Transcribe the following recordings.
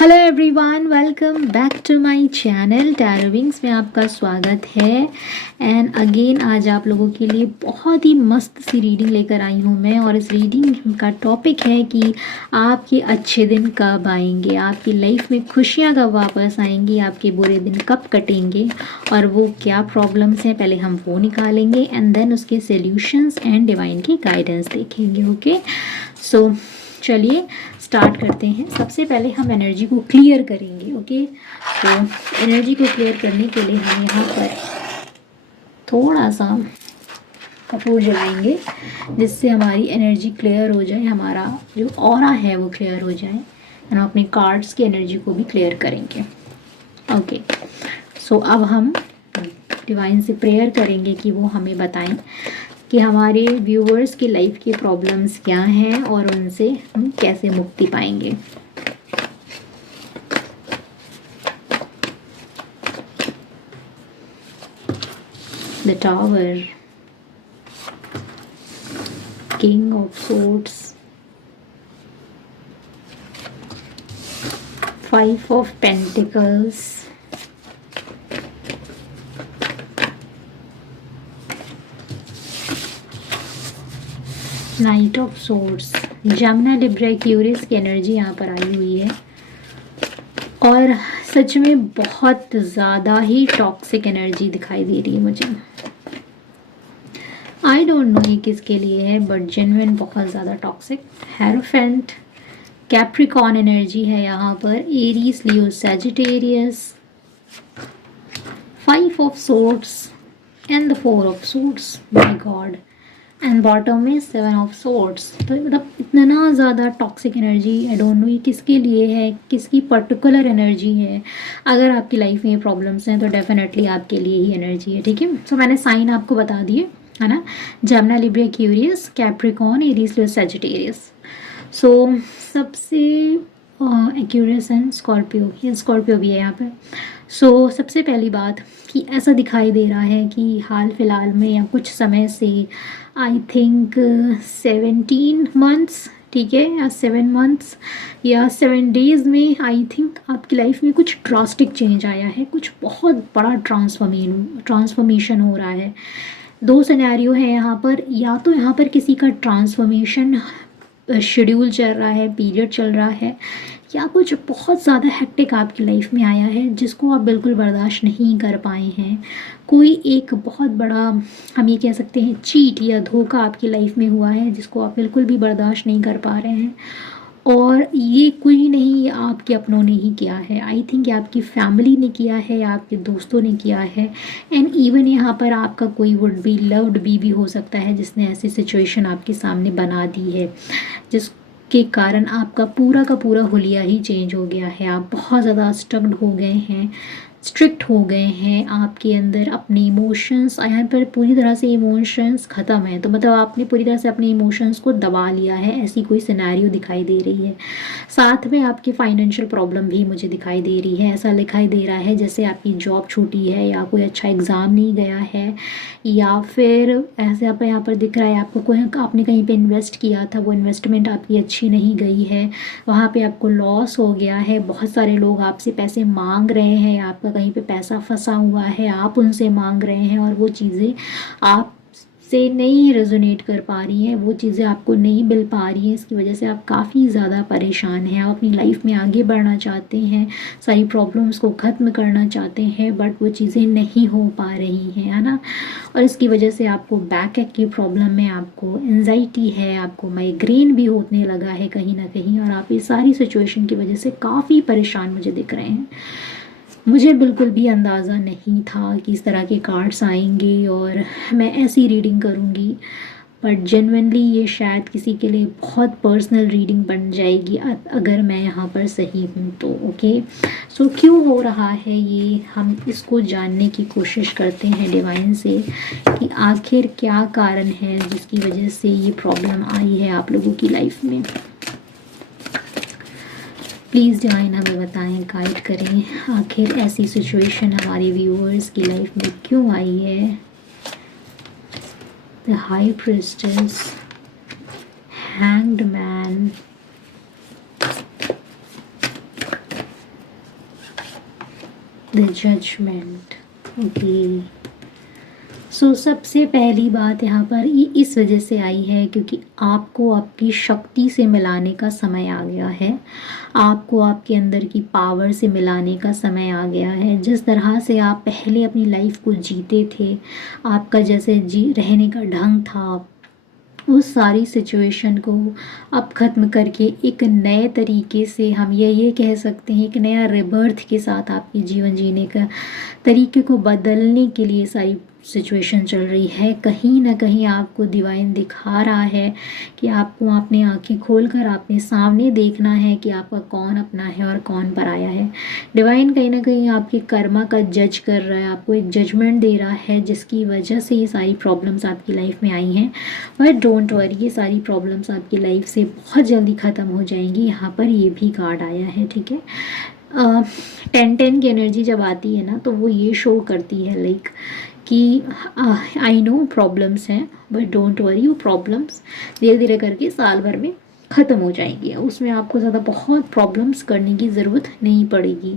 Hello everyone, welcome back to my channel Tarot Wings में आपका स्वागत है। एंड अगेन आज आप लोगों के लिए बहुत ही मस्त सी रीडिंग लेकर आई हूँ मैं। और इस रीडिंग का टॉपिक है कि आपके अच्छे दिन कब आएंगे, आपकी लाइफ में खुशियाँ कब वापस आएंगी, आपके बुरे दिन कब कटेंगे और वो क्या प्रॉब्लम्स हैं, पहले हम वो निकालेंगे एंड देन उसके सॉल्यूशंस एंड डिवाइन की गाइडेंस देखेंगे। ओके, सो चलिए स्टार्ट करते हैं। सबसे पहले हम एनर्जी को क्लियर करेंगे। ओके, तो एनर्जी को क्लियर करने के लिए हम यहाँ पर थोड़ा सा कपूर जलाएंगे जिससे हमारी एनर्जी क्लियर हो जाए, हमारा जो ऑरा है वो क्लियर हो जाए। हम अपने कार्ड्स की एनर्जी को भी क्लियर करेंगे। ओके, सो अब हम डिवाइन से प्रेयर करेंगे कि वो हमें बताएं कि हमारे व्यूअर्स की लाइफ की प्रॉब्लम्स क्या हैं और उनसे हम कैसे मुक्ति पाएंगे। The tower, king of swords, 5 of pentacles, night of swords, Jamuna, Libra, Aquarius की एनर्जी यहाँ पर आई हुई है। और सच में बहुत ज़्यादा ही टॉक्सिक एनर्जी दिखाई दे रही है मुझे। आई डोंट नो ये किसके लिए है, बट जेन्युइन बहुत ज़्यादा टॉक्सिक। हेरोफेंट, कैप्रिकॉन एनर्जी है यहाँ पर, Aries, Leo, Sagittarius, 5 of swords and the 4 of swords, my God. And bottom में 7 ऑफ सोर्ड्स। तो मतलब इतना ज़्यादा toxic energy, I don't know ये किसके लिए है, किसकी पर्टिकुलर एनर्जी है। अगर आपकी लाइफ में ये प्रॉब्लम्स हैं तो डेफिनेटली आपके लिए ही एनर्जी है। ठीक है, सो मैंने साइन आपको बता दिए है ना, जमुना, Libra, Aquarius, Capricorn, Aries, Leo, Sagittarius. So सबसे एक्यूरियस एंड स्कॉर्पियो, ये स्कॉर्पियो भी है यहाँ पे। सो सबसे पहली बात कि ऐसा दिखाई दे रहा है कि हाल फिलहाल में या कुछ समय से, आई थिंक 17 मंथ्स, ठीक है, या 7 मंथ्स या 7 डेज़ में आई थिंक आपकी लाइफ में कुछ ड्रास्टिक चेंज आया है, कुछ बहुत बड़ा ट्रांसफॉर्मेशन हो रहा है। 2 सिनेरियो है यहाँ पर, या तो यहाँ पर किसी का ट्रांसफॉर्मेशन शेड्यूल चल रहा है, पीरियड चल रहा है, या कुछ बहुत ज़्यादा हेक्टिक आपकी लाइफ में आया है जिसको आप बिल्कुल बर्दाश्त नहीं कर पाए हैं। कोई एक बहुत बड़ा, हम ये कह सकते हैं, चीट या धोखा आपकी लाइफ में हुआ है जिसको आप बिल्कुल भी बर्दाश्त नहीं कर पा रहे हैं। और ये कोई नहीं, ये आपके अपनों ने ही किया है। आई थिंक ये आपकी फैमिली ने किया है या आपके दोस्तों ने किया है। एंड इवन यहाँ पर आपका कोई वुड बी लव्ड भी हो सकता है जिसने ऐसी सिचुएशन आपके सामने बना दी है जिसके कारण आपका पूरा का पूरा हुलिया ही चेंज हो गया है। आप बहुत ज़्यादा स्टक्ड हो गए हैं, स्ट्रिक्ट हो गए हैं। आपके अंदर अपने इमोशंस, यहाँ पर पूरी तरह से इमोशंस ख़त्म है। तो मतलब आपने पूरी तरह से अपने इमोशंस को दबा लिया है, ऐसी कोई सिनेरियो दिखाई दे रही है। साथ में आपकी फाइनेंशियल प्रॉब्लम भी मुझे दिखाई दे रही है। ऐसा दिखाई दे रहा है जैसे आपकी जॉब छूटी है, या कोई अच्छा एग्ज़ाम नहीं गया है, या फिर ऐसे आप यहाँ पर दिख रहा है आपको कोई, आपने कहीं पे इन्वेस्ट किया था, वो इन्वेस्टमेंट आपकी अच्छी नहीं गई है, वहाँ पे आपको लॉस हो गया है। बहुत सारे लोग आपसे पैसे मांग रहे हैं, आपका कहीं पे पैसा फंसा हुआ है, आप उनसे मांग रहे हैं और वो चीज़ें आप से नहीं रेजोनेट कर पा रही हैं, वो चीज़ें आपको नहीं मिल पा रही हैं। इसकी वजह से आप काफ़ी ज़्यादा परेशान हैं। आप अपनी लाइफ में आगे बढ़ना चाहते हैं, सारी प्रॉब्लम्स को ख़त्म करना चाहते हैं, बट वो चीज़ें नहीं हो पा रही हैं, है ना। और इसकी वजह से आपको बैक एक की प्रॉब्लम है, आपको एंजाइटी है, आपको माइग्रेन भी होने लगा है कहीं ना कहीं। और आप इस सारी सिचुएशन की वजह से काफ़ी परेशान मुझे दिख रहे हैं। मुझे बिल्कुल भी अंदाज़ा नहीं था कि इस तरह के कार्ड्स आएंगे और मैं ऐसी रीडिंग करूँगी, बट जेन्युइनली ये शायद किसी के लिए बहुत पर्सनल रीडिंग बन जाएगी अगर मैं यहाँ पर सही हूँ तो। ओके, सो क्यों हो रहा है ये, हम इसको जानने की कोशिश करते हैं डिवाइन से कि आखिर क्या कारण है जिसकी वजह से ये प्रॉब्लम आई है आप लोगों की लाइफ में। प्लीज़ डिवाइन हमें बताएं, गाइड करें, आखिर ऐसी सिचुएशन हमारे व्यूअर्स की लाइफ में क्यों आई है। The high priestess, hanged man, the judgement. Okay, so सबसे पहली बात यहाँ पर ये इस वजह से आई है क्योंकि आपको आपकी शक्ति से मिलाने का समय आ गया है। आपको आपके अंदर की पावर से मिलाने का समय आ गया है। जिस तरह से आप पहले अपनी लाइफ को जीते थे, आपका जैसे जी रहने का ढंग था, उस सारी सिचुएशन को अब ख़त्म करके एक नए तरीके से हम ये कह सकते हैं, एक नया रिबर्थ के साथ आपके जीवन जीने का तरीके को बदलने के लिए सारी सिचुएशन चल रही है। कहीं ना कहीं आपको डिवाइन दिखा रहा है कि आपको अपनी आंखें खोलकर अपने सामने देखना है कि आपका कौन अपना है और कौन पराया है। डिवाइन कहीं ना कहीं आपके कर्मा का जज कर रहा है, आपको एक जजमेंट दे रहा है जिसकी वजह से ये सारी प्रॉब्लम्स आपकी लाइफ में आई हैं। बट डोंट वरी, ये सारी प्रॉब्लम्स आपकी लाइफ से बहुत जल्दी ख़त्म हो जाएंगी। यहाँ पर ये भी कार्ड आया है, ठीक है। 10-10 की एनर्जी जब आती है ना तो वो ये शो करती है लाइक कि आई नो प्रॉब्लम्स हैं बट डोंट वरी, वो प्रॉब्लम्स धीरे धीरे करके साल भर में ख़त्म हो जाएंगी। उसमें आपको ज़्यादा बहुत प्रॉब्लम्स करने की ज़रूरत नहीं पड़ेगी।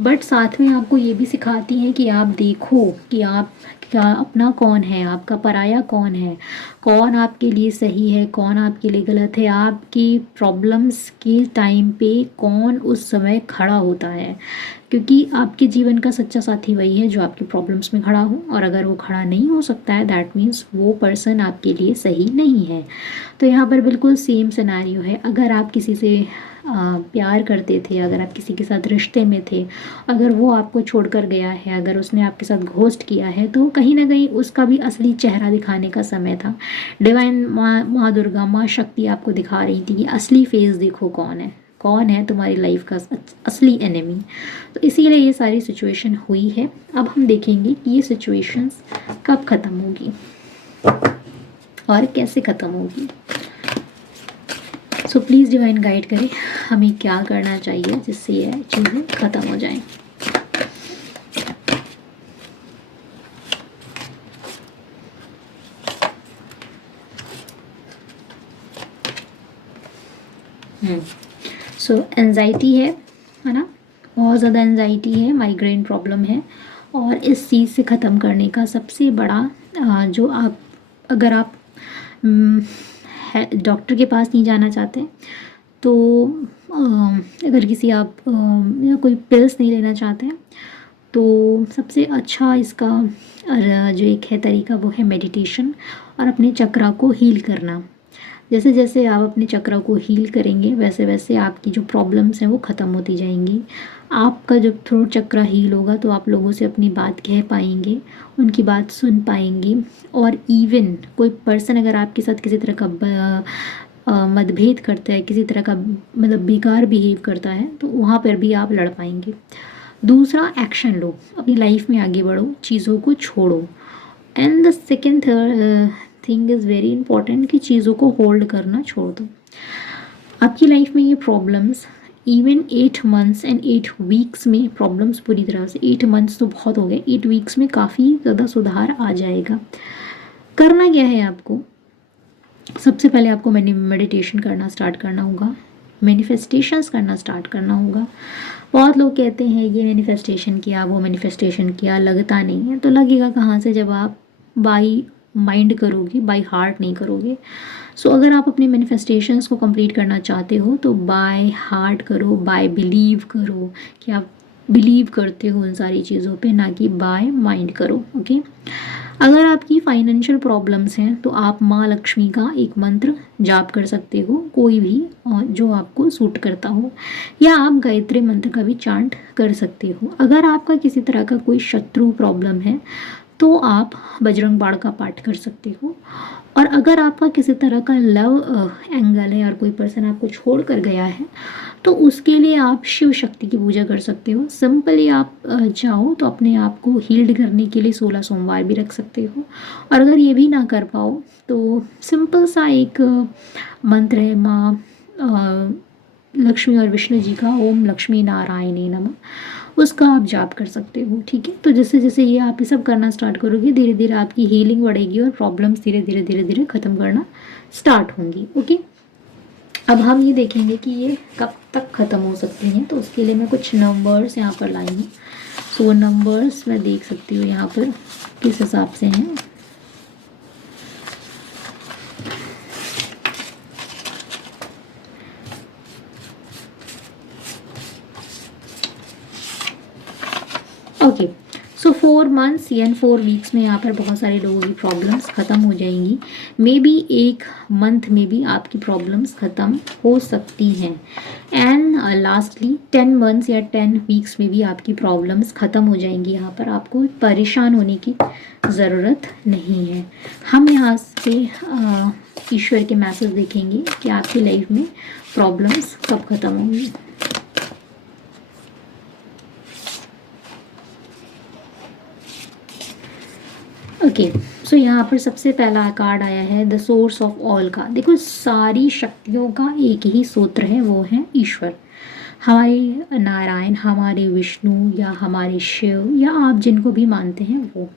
बट साथ में आपको ये भी सिखाती हैं कि आप देखो कि आप क्या अपना कौन है, आपका पराया कौन है, कौन आपके लिए सही है, कौन आपके लिए गलत है, आपकी प्रॉब्लम्स के टाइम पे कौन उस समय खड़ा होता है। क्योंकि आपके जीवन का सच्चा साथी वही है जो आपकी प्रॉब्लम्स में खड़ा हो, और अगर वो खड़ा नहीं हो सकता है दैट मीन्स वो पर्सन आपके लिए सही नहीं है। तो यहाँ पर बिल्कुल सेम सिनेरियो है। अगर आप किसी से प्यार करते थे, अगर आप किसी के साथ रिश्ते में थे, अगर वो आपको छोड़कर गया है, अगर उसने आपके साथ घोस्ट किया है, तो कहीं ना कहीं उसका भी असली चेहरा दिखाने का समय था। डिवाइन माँ दुर्गा, माँ शक्ति आपको दिखा रही थी कि असली फेस देखो कौन है तुम्हारी लाइफ का असली एनिमी। तो इसीलिए ये सारी सिचुएशन हुई है। अब हम देखेंगे कि ये सिचुएशंस कब ख़त्म होगी और कैसे ख़त्म होगी। सो प्लीज़ डिवाइन गाइड करें हमें क्या करना चाहिए जिससे ये चीज़ें ख़त्म हो जाएं। सो एंजाइटी है ना, बहुत ज़्यादा एंजाइटी है, माइग्रेन प्रॉब्लम है। और इस चीज़ से ख़त्म करने का सबसे बड़ा जो आप अगर आप डॉक्टर के पास नहीं जाना चाहते तो अगर किसी आप या कोई पिल्स नहीं लेना चाहते हैं तो सबसे अच्छा इसका जो एक है तरीका वो है मेडिटेशन और अपने चक्रा को हील करना। जैसे जैसे आप अपने चक्र को हील करेंगे वैसे वैसे आपकी जो प्रॉब्लम्स हैं वो ख़त्म होती जाएंगी। आपका जब थ्रोट चक्र हील होगा तो आप लोगों से अपनी बात कह पाएंगे, उनकी बात सुन पाएंगे। और इवन कोई पर्सन अगर आपके साथ किसी तरह का मतभेद करता है, किसी तरह का मतलब बेकार बिहेव करता है, तो वहाँ पर भी आप लड़ पाएंगे। दूसरा, एक्शन लो, अपनी लाइफ में आगे बढ़ो, चीज़ों को छोड़ो। And the second thing is very important कि चीज़ों को होल्ड करना छोड़ दो। आपकी लाइफ में ये problems even 8 months and 8 weeks में प्रॉब्लम्स पूरी तरह से, 8 मंथ्स तो बहुत हो गए, 8 वीक्स में काफ़ी ज़्यादा सुधार आ जाएगा। करना क्या है आपको, सबसे पहले आपको मेडिटेशन करना स्टार्ट करना होगा, मैनिफेस्टेशंस करना स्टार्ट करना होगा। बहुत लोग कहते हैं ये मैनिफेस्टेशन किया, वो मैनिफेस्टेशन किया, लगता नहीं है। तो लगेगा कहाँ से जब आप बाई माइंड करोगे, बाय हार्ट नहीं करोगे। सो अगर आप अपने मैनिफेस्टेशंस को कंप्लीट करना चाहते हो तो बाय हार्ट करो, बाय बिलीव करो कि आप बिलीव करते हो उन सारी चीज़ों पे, ना कि बाय माइंड करो। ओके, अगर आपकी फाइनेंशियल प्रॉब्लम्स हैं तो आप माँ लक्ष्मी का एक मंत्र जाप कर सकते हो, कोई भी जो आपको सूट करता हो, या आप गायत्री मंत्र का भी चांट कर सकते हो। अगर आपका किसी तरह का कोई शत्रु प्रॉब्लम है तो आप बजरंग बाण का पाठ कर सकते हो। और अगर आपका किसी तरह का लव एंगल है और कोई पर्सन आपको छोड़ कर गया है तो उसके लिए आप शिव शक्ति की पूजा कर सकते हो। सिंपली आप चाहो तो अपने आप को हील्ड करने के लिए 16 सोमवार भी रख सकते हो। और अगर ये भी ना कर पाओ तो सिंपल सा एक मंत्र है माँ लक्ष्मी और विष्णु जी का, ओम लक्ष्मी नारायणी नमः, उसका आप जाप कर सकते हो। ठीक है, तो जैसे जैसे ये आप ये सब करना स्टार्ट करोगे धीरे धीरे आपकी हीलिंग बढ़ेगी और प्रॉब्लम्स धीरे धीरे धीरे धीरे ख़त्म करना स्टार्ट होंगी। ओके, अब हम ये देखेंगे कि ये कब तक ख़त्म हो सकती हैं। तो उसके लिए मैं कुछ नंबर्स यहाँ पर लाई हूँ। सो नंबर्स मैं देख सकती हूँ यहाँ पर किस हिसाब से हैं। ओके, सो 4 मंथ्स या 4 वीक्स में यहाँ पर बहुत सारे लोगों की प्रॉब्लम्स ख़त्म हो जाएंगी। मे बी 1 मंथ में भी आपकी प्रॉब्लम्स ख़त्म हो सकती हैं। एंड लास्टली 10 मंथ्स या 10 वीक्स में भी आपकी प्रॉब्लम्स ख़त्म हो जाएंगी। यहाँ पर आपको परेशान होने की ज़रूरत नहीं है। हम यहाँ से ईश्वर के मैसेज देखेंगे कि आपकी लाइफ में प्रॉब्लम्स कब ख़त्म होंगी। ओके, सो यहाँ पर सबसे पहला कार्ड आया है द सोर्स ऑफ ऑल का। देखो, सारी शक्तियों का एक ही सूत्र है, वो है ईश्वर। हमारे नारायण, हमारे विष्णु या हमारे शिव या आप जिनको भी मानते हैं वो,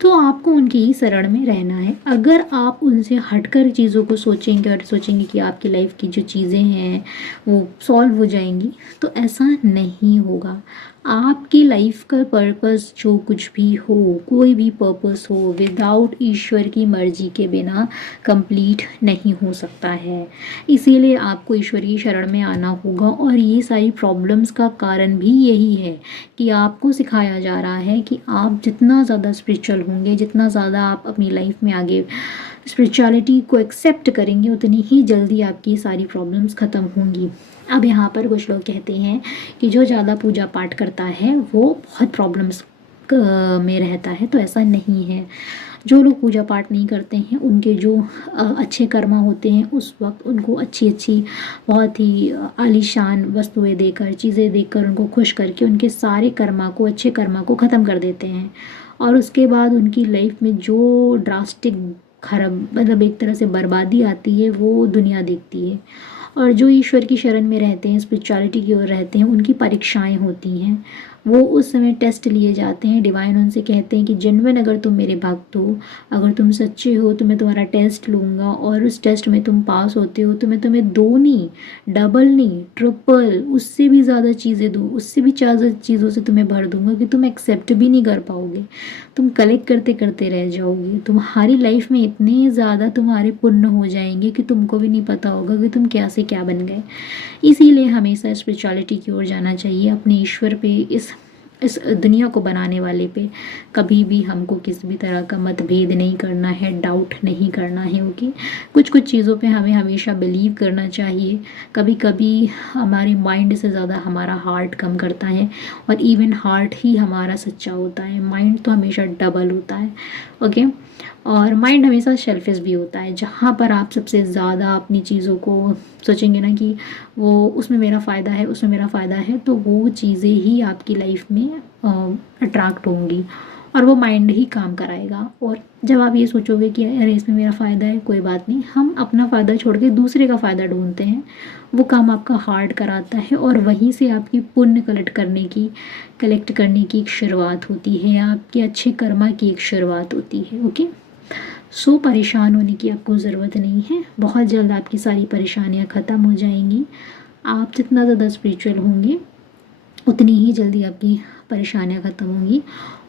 तो आपको उनकी ही शरण में रहना है। अगर आप उनसे हटकर चीज़ों को सोचेंगे और सोचेंगे कि आपकी लाइफ की जो चीज़ें हैं वो सॉल्व हो जाएंगी, तो ऐसा नहीं होगा। आपकी लाइफ का पर्पस जो कुछ भी हो, कोई भी पर्पस हो, विदाउट ईश्वर की मर्जी के बिना कंप्लीट नहीं हो सकता है। इसीलिए आपको ईश्वर की शरण में आना होगा। और ये सारी प्रॉब्लम्स का कारण भी यही है कि आपको सिखाया जा रहा है कि आप जितना ज़्यादा स्पिरिचुअल होंगे, जितना ज़्यादा आप अपनी लाइफ में आगे स्पिरिचुअलिटी को एक्सेप्ट करेंगे, उतनी ही जल्दी आपकी सारी प्रॉब्लम्स ख़त्म होंगी। अब यहाँ पर कुछ लोग कहते हैं कि जो ज़्यादा पूजा पाठ करता है वो बहुत प्रॉब्लम्स में रहता है, तो ऐसा नहीं है। जो लोग पूजा पाठ नहीं करते हैं, उनके जो अच्छे कर्मा होते हैं, उस वक्त उनको अच्छी अच्छी बहुत ही आलीशान वस्तुएं देकर, चीज़ें देकर, उनको खुश करके उनके सारे कर्मा को, अच्छे कर्मा को ख़त्म कर देते हैं। और उसके बाद उनकी लाइफ में जो ड्रास्टिक खराब, मतलब एक तरह से बर्बादी आती है, वो दुनिया देखती है। और जो ईश्वर की शरण में रहते हैं, स्पिरिचुअलिटी की ओर रहते हैं, उनकी परीक्षाएं होती हैं। वो उस समय टेस्ट लिए जाते हैं। डिवाइन उनसे कहते हैं कि जेन्युइन अगर तुम मेरे भक्त हो, अगर तुम सच्चे हो, तो मैं तुम्हारा टेस्ट लूँगा और उस टेस्ट में तुम पास होते हो तो मैं तुम्हें 2 नहीं, डबल नहीं, ट्रिपल, उससे भी ज़्यादा चीज़ें दूँ, उससे भी ज़्यादा चीज़ों से तुम्हें भर दूँगा कि तुम एक्सेप्ट भी नहीं कर पाओगे। तुम कलेक्ट करते करते रह जाओगे। तुम्हारी लाइफ में इतने ज़्यादा तुम्हारे पुण्य हो जाएंगे कि तुमको भी नहीं पता होगा कि तुम क्या से क्या बन गए। इसीलिए हमेशा स्पिरिचुअलिटी की ओर जाना चाहिए। अपने ईश्वर पे, इस दुनिया को बनाने वाले पे कभी भी हमको किसी भी तरह का मतभेद नहीं करना है, डाउट नहीं करना है। ओके, कुछ कुछ चीज़ों पे हमें हमेशा बिलीव करना चाहिए। कभी कभी हमारे माइंड से ज़्यादा हमारा हार्ट कम करता है, और इवन हार्ट ही हमारा सच्चा होता है। माइंड तो हमेशा डबल होता है। ओके, और माइंड हमेशा सेल्फिश भी होता है। जहाँ पर आप सबसे ज़्यादा अपनी चीज़ों को सोचेंगे ना कि वो उसमें मेरा फ़ायदा है, उसमें मेरा फ़ायदा है, तो वो चीज़ें ही आपकी लाइफ में अट्रैक्ट होंगी और वो माइंड ही काम कराएगा। और जब आप ये सोचोगे कि अरे इसमें मेरा फ़ायदा है, कोई बात नहीं, हम अपना फ़ायदा छोड़ के दूसरे का फ़ायदा ढूंढते हैं, वो काम आपका हार्ड कराता है और वहीं से आपकी पुण्य कलेक्ट करने की एक शुरुआत होती है, या आपके अच्छे कर्मा की एक शुरुआत होती है। ओके, सो परेशान होने की आपको ज़रूरत नहीं है। बहुत जल्द आपकी सारी परेशानियां ख़त्म हो जाएंगी। आप जितना ज़्यादा स्पिरिचुअल होंगे, उतनी ही जल्दी आपकी परेशानियां ख़त्म होंगी।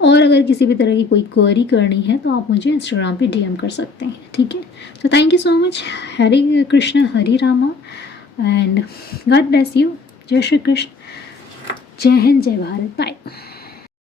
और अगर किसी भी तरह की कोई क्वेरी करनी है तो आप मुझे इंस्टाग्राम पे डीएम कर सकते हैं। ठीक है, तो thank you so much. Hare Krishna, Hare Rama, and God bless you. जय श्री कृष्ण, जय हिंद, जय भारत, बाय।